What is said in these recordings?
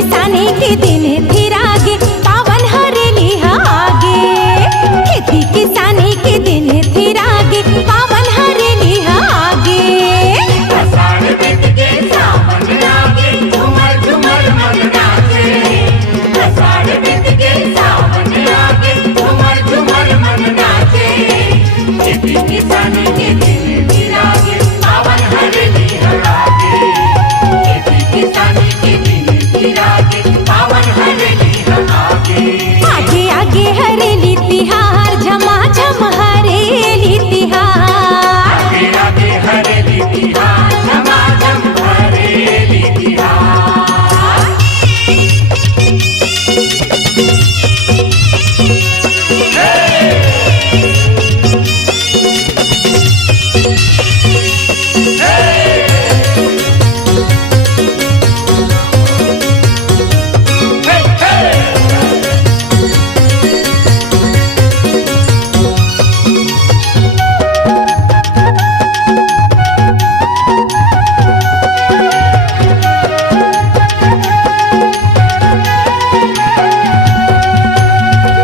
किसानी के दिन फिर आगे पावन हरेली आगे। खेती किसानी के दिन फिर आगे पावन हरेली आगे। आषाढ़ बीत के सावन आगे झूमर झूमर मन नाचे। आषाढ़ बीत के सावन आगे झूमर झूमर मन नाचे। खेती किसानी के दिन फिर आगे पावन हरेली आगे। खेती किसानी के दिन फिर आगे पावन हरेली आगे। आगे आगे हरेली तिहार झमाझम हरेली तिहार। आगे आगे हरेली तिहार झमाझम हरेली तिहार।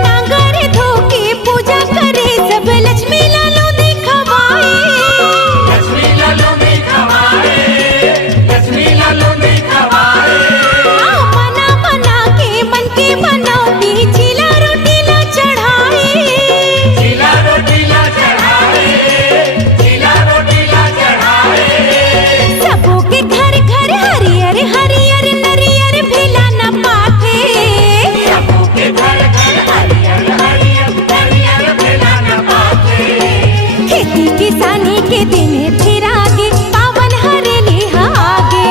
नांगर धोके पूजा करे सब लक्ष्मी लालो दिखवाए। लक्ष्मी लालो दिखवाए। लक्ष्मी लालो दिखवाए। मना मना के मन के बनौती चिला रोटी ला चढ़ाए। चिला रोटी ला चढ़ाए। चिला रोटी ला चढ़ाए। सबों के घर घर हरियर हरियर नरियर भेला न पाथे। सबों के घर घर हरियर हरियर हरियर भेला न पाथे। खेती किसानी के दिन फिर आगे पावन हरेली आगे।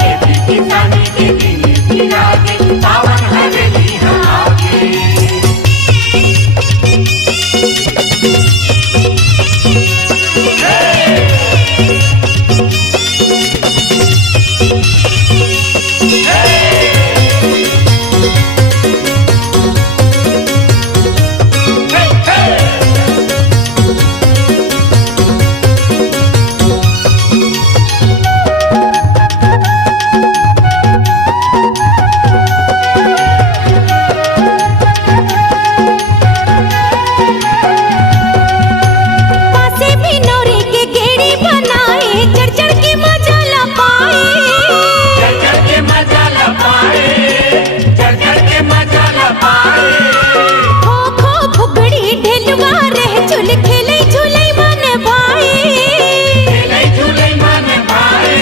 खेती किसानी के दिन फिर आगे पावन हरेली आगे। पासे भी नौरी के गेड़ी बनाए चढ़ चढ़ के मजा ला पाए। चढ़ चढ़ के मजा ला पाए। चढ़ चढ़ के मजा ला पाए। खो खो फुगड़ी ढेलवा रह झूल खेले झूले मन भाए। खेलै झूलै मन भाए।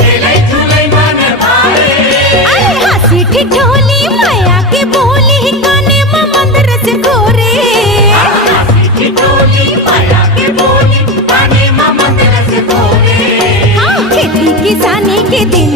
खेलै झूलै मन भाए। अरे हंसी ठिठोली माया के बोली काने में मंदिर से घोरे। हंसी ठिठोली माया के बोली काने में मंदिर से घोरे। हाँ खेती किसानी के दिन